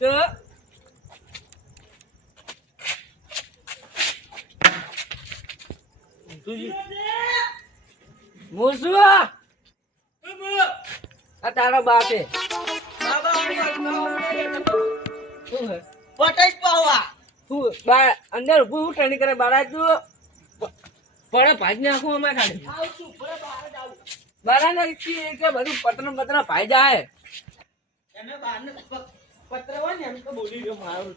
તો તુજી આ તારો બાપ છે. શું હે? પટેશ પાવા. તું બા અંદર ઉભું હું ટ્રેનિંગ કરે બારા તું. પડે ભાજી નાખું અમે ખાલી. બારા ને કે બધું પતન પતરા ભાઈ જાય. એમે બહારને પ- પત્ર ને એમ તો બોલી રહ્યો મારું.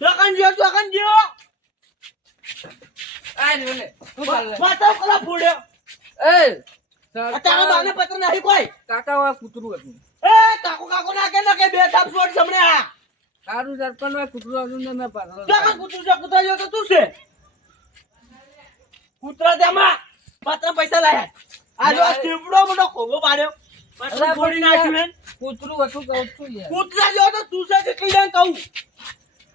ચોકન જ્યો ચોકન જ્યો. આ જો ને શું કલા ફોડ્યો એ અત્યારે બાને પત્ર નહીં કોઈ? કાકા વાળા કૂતરું હતું. એ કાકો કાકો ને કે બે થાપ છોડ જમણે આ. તારું સરપંચ વાળા કૂતરું હતું ને મેં પાછળ કૂતરું તો તું છે. કૂતરા તેમાં પત્ર પૈસા લાયા. આ જો આ ચીપડો મોટો ખોબો પાડ્યો. ફોડી નાખ્યું હે કૂતરું હતું કહું છું યાર. કૂતરા જેવો તો તું છે કેટલી જણ કહું.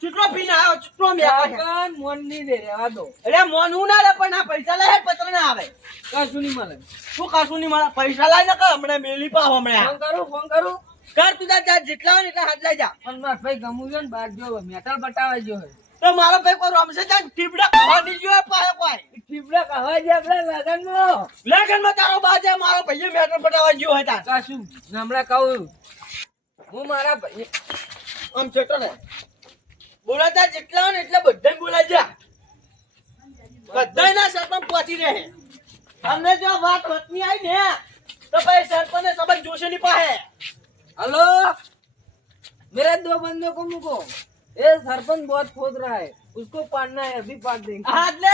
ચીટલો પીને આવ્યો ચીટલો મેકો કાકા મોન નહીં દે રેવા દો. એટલે મોન હું ના લે પણ આ પૈસા લાય પત્ર ના આવે. કશું નહીં મળે. શું કાશું નહીં મળે? પૈસા લાય ને હમણાં મેલી પાવ હમણાં. ફોન કરું ફોન કરું. કર તું જા જેટલા હોય ને એટલા હાથ લઈ જા. પણ મારા ભાઈ ગમું છે ને બાર જો મેટલ બતાવા જો તો મારા ભાઈ કોઈ રમશે છે ઠીબડા ખાવાની ગયો પાસે કોઈ. ઠીબડા ખાવા જે આપણે લગન તારો બા છે મારો ભાઈ મેટર પટાવા ગયો હમણાં કહું. હું મારા ભાઈ આમ છેટો ને. બોલાતા જેટલા હોય ને એટલા બધા બોલાઈ જા. બધા ના સરપંચ પહોંચી રહે. તમને જો વાત વતની આવી ને તો ભાઈ સરપંચ ને સંબંધ જોશે ની પાસે. હલો? મેરા દો બંદો કો મૂકો. ये सरपंच बहुत खोद रहा है उसको पाड़ना है अभी पाड़ देंगे હાથ લે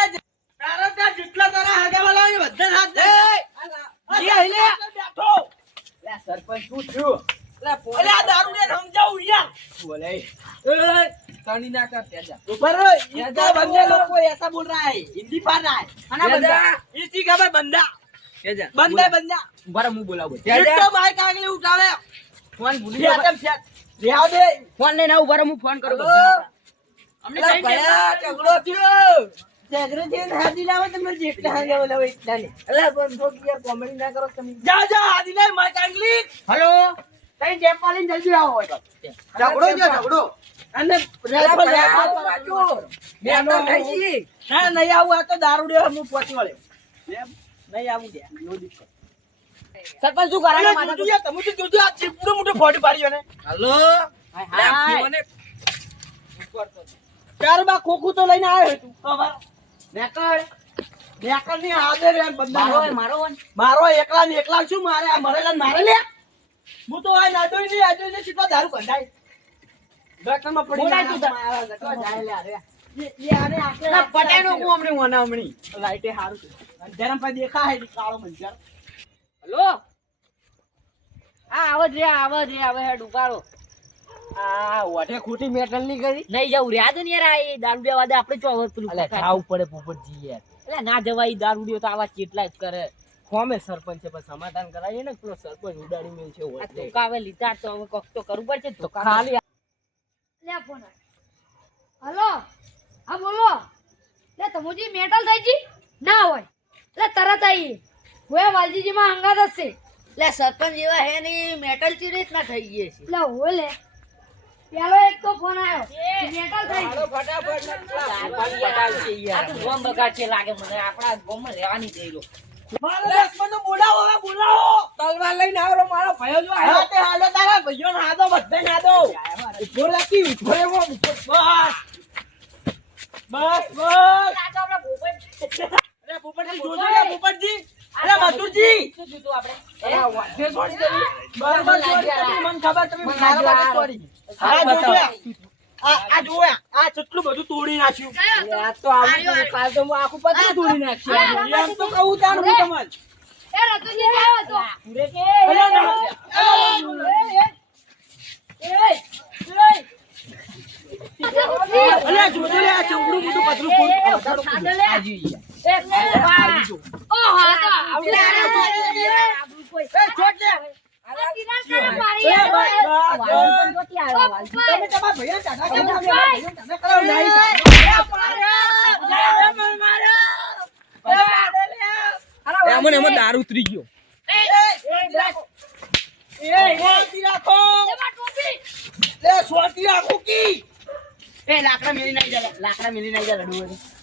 તારા ત્યાં જેટલા તારા હાગાવાલા હોય ને બધાને હાથ લે લે, લે. બેઠો લે સરપંચ શું થયું अरे फोन- અલે આ દારૂ ને સમજાવું યાર બોલે ए, कानी ना कर त्याजा ऊपर इसका बंदे लोग को ऐसा बोल रहा है हिंदी पढ़ रहा है खाना क्या बंदा जा? इसी का भाई बंदा त्याजा बंदा बंदा बारा मुंह बोला बोल जितना भाई कागले ફોન લઈને આવું બરાબર હું ફોન કરું અમને ટાઈમ થયો ઝઘડો થયો. ને હાદી ના કરો તમે. જા જા હાદી લાવ માર કાંગલી હેલો. તઈ જલ્દી આવો તો. નહીં નહીં આવું આ તો દારૂડ્યો હું પહોંચી વળ્યો. નહીં આવું દે નો સરપંચ શું કરે તમે તો જોજો આ ચીપડો મોટો ફોડી પાડ્યો ને હાલો? મને ખોખું તો લઈને આવ્યો તું. નેકળ નેકળ. ની આદર એમ બંધા મારો મારો એકલા ને એકલા શું મારે? આ મરેલા મારે લે. હું તો આ નાદોઈ ની આજો ને સીટવા દારૂ કંડાઈ ડોક્ટર હમણાં હમણાં લાઈટે સારું છે. અંધારામાં દેખાય કાળો મંજાર. હેલો? હા આવો જ રે આવો જ રે હવે હેડ ઉપાડો આ ઓઢે ખોટી મેટલની કરી? નહીં જવું રે આ તો ને યાર આ દારૂ દેવા દે આપણે ચોવર પેલું અલે ખાવ પડે પોપટજી યાર. એટલે ના જવાય દારૂ દેવો તો આવા કેટલા જ કરે. કોમે સરપંચ છે પણ સમાધાન કરાવીએ ને પેલો સરપંચ ઉડાડી મેલ છે આ તો કાવે લીધા તો હવે કોક તો કરવું પડશે તો ધોકા ખાલી લે ફોન હલો? હા બોલો. લે તમુજી મેટલ થઈ જી ના હોય. લે તરત આવી હોય વાલજીજી માં હંગાત હશે. લે સરપંચ જેવા હે ની મેટલ ચી રીતના થઈ ગઈ છે. લે હો લે પેલો એક તો ફોન આવ્યો મેટલ થઈ ગઈ આ તો ગોમ બગાડ છે લાગે મને. આપણા ગોમમાં રહેવાની ગયો લક્ષ્મણનો બોલાવો હવે બોલાવો. તલવાર લઈને આવ્યો મારો ભયો જો હા તે હાલો તારા ભાઈઓને હાદો બધાને હાદો. ઊભો રાખી ઊભો ઊભો. બસ. બસ બસ. આ અરે પોપટજી જોજો પોપટજી અરે મથુરજી શું કીધું આપણે? અરે વાંધે છોડી બરાબર મને ખબર તમે મારા માટે સોરી. આ જોજો આ કેટલું બધું તોડી નાખ્યું. આ તો આવું કાલ તો હું આખું પતરું તોડી નાખ્યું એમ તો કહું તાર હું તમને. એ રતુજી આવ્યો તો. પૂરે કે અરે જોજો રે આ મોટું પતરું ફોડ ઓ એમાં તો ઉતરી એ લાકડા મિલી નહીં જાય લાકડા મિલી નહીં જાય બસ,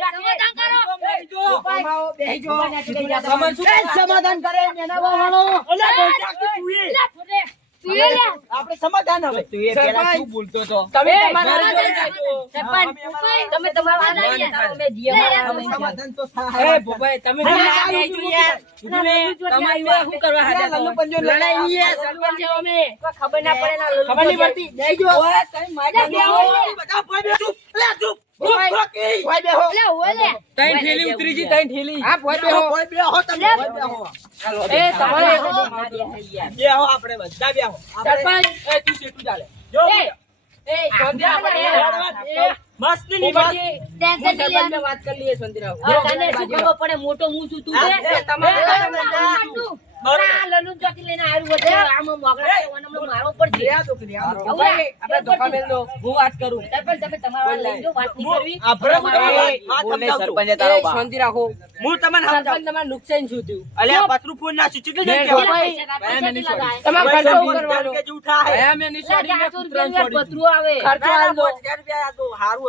તમે તમારા ભાઈઓને ટાટા કેમ ના કર્યા? ભાઈઓને ટાટા કરાવો, નહીં થાય. એમાં એમાં દારૂ ઉતરી ગયો શાંતિ રાખો એમાં ટોપી લે શાંતિ રાખો કી એ લાકડા મેલી નાઈ જા લાકડા મેલી નાઈ જા લડુ હોય એ હાથળ- એ મારે અરે હાથળ. શાંતિ રાખો બસ. લે મારે હાથળનું હે. અરે શાંતિ રાખો કી શાંતિ આઈ જા પોપટજી તમારે બધે શાંતિ નથી લે તમારે ઘેર શાંતિ રાખો. શું હતું બોલ મારે કોઈ નહીં આપણે સમાધાન બે એ, સમાધાન કરો લે. સમાધાન કરો. સમાધાન કરે એના વાળો ઓલા બોલતા કે તું એ. લે, ફોટે. તું એ લે. આપણે સમાધાન હવે તું એ પેલા શું બોલતો તો તમે તમારા ઘરે ઘરે જાજો. સરપંચ, તમે તમારા ઘરે જાજો. લે, લે, હવે તમે સમાધાન તો થાય તમે હા, ના હા, બેસજો હા, યાર. હા, તમે હા, તમારે હા, શું કરવા હાજર હા, છો? લલ્લુ પંજો લડાઈ નહીં લડાઈ. યાર, સરપંચ છે અમે. ખબર ના પડે ના લલ્લુ ખબર નહીં પંજો. પડતી દેજો ઓય, તમે મારી લે, પાસે લે, આવો. બધા ભાઈ બે ચૂપ ચૂપ ચૂપ ખોકી. ભાઈ બેહો લે, ઓય લે. ત્રણ થેલી ઉતરી જી, ત્રણ થેલી. હા, ભોય બેહો. ભાઈ બેહો તમે લે. બેહો એ, તમારે બેહો. બેહો આપણે બધા બેહો આપણે- સરપંચ, એ તું શેઠું ચાલે. જો એ, એ, એ, મસ્તી ની વાત. ટેન્શન હું નહીં વાત કરી લઈએ, જો, તને શું ખબર પડે? મોટો હું છું તું તમારે નુકસાન શું થયું? અલ્યા પતરું ફોન ના છું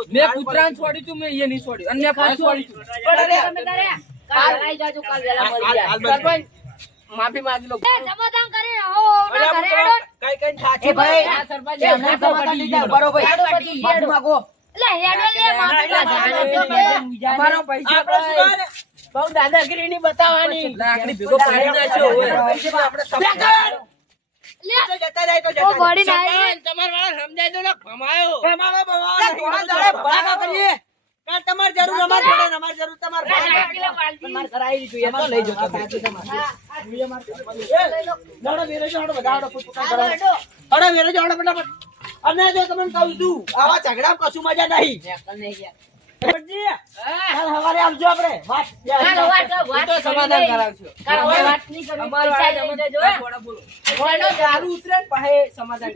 મેં કૂતરાને છોડી. તો. મેં એ નહીં છોડી. અને મેં છોડી તું. કાલ જાજો, કાલ વહેલા મળી જાય. માફી માંગી લો સમાધાન કરી રહો કઈ કઈ સાચું ભાઈ. સરપંચ એમને સમાધાન લીધા, બરોબર. હેડો માંગો. એટલે હેડો લે, માફી. અમારો પૈસા આપણે શું કરે? બહુ દાદાગીરી ની બતાવવાની લાકડી ભેગો પાડી નાખ્યો હોય. આપણે સમાધાન. લે, તો ના તમારા ભમાયો દાડે ભડાકા કરીએ. કાલ તમારે જરૂર અમારે પડે અમારે જરૂર તમારે પડે. તમારે કરાવી દીધું, એ તો લઈ જતો હા, વેરે જો, હડો બધા, હડો, ફૂટફૂટ હેડો, કરો. વેરે ફટાફટ. અને જો તમને કહું છું, આવા ઝઘડા કશું મજા નહીં. ભટજી, કાલ આવજો આપણે. વાત કાલ વાત કર, વાત તો સમાધાન કરી કરાવશું. લઈ. કાલ હવે વાત નહીં જજો, પાછે સમાધાન